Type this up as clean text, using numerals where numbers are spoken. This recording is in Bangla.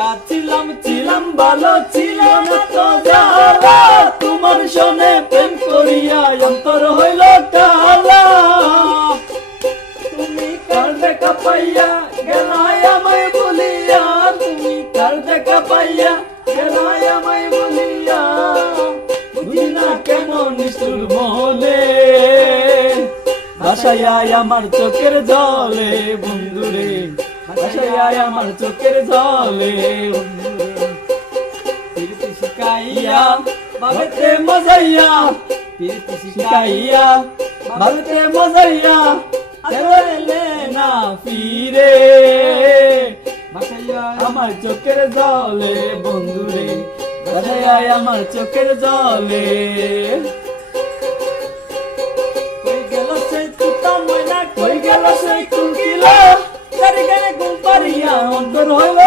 একা ছিলাম ছিলাম ভালো ছিল না তো জ্বালা তোমার সনে প্রেম করিয়া অন্তর হইল কালা তুমি কার দেখা পাইয়া গেলাই আমায় বলিয়া তুমি কার দেখা পাইয়া গেলাই আমায় বলিয়া বুঝি না কেন নিষ্ঠুর মনে ভাসাইয়া আমার চোখের জলে বন্ধুরে ভাসাইয়া আমার চোখের জলে বন্ধুরে প্রীতি শিখাইয়া ভাবেতে মজাইয়া প্রীতি শিখাইয়া ভাবেতে মজাইয়া এলে না ফিরে ভাসাইয়া আমার চোখের জলে বন্ধুরে ভাসাইয়া আমার চোখের জলে কই গেল সেই কুকিলা চারি গানে ঘুম পারিয়া অন্তর হইল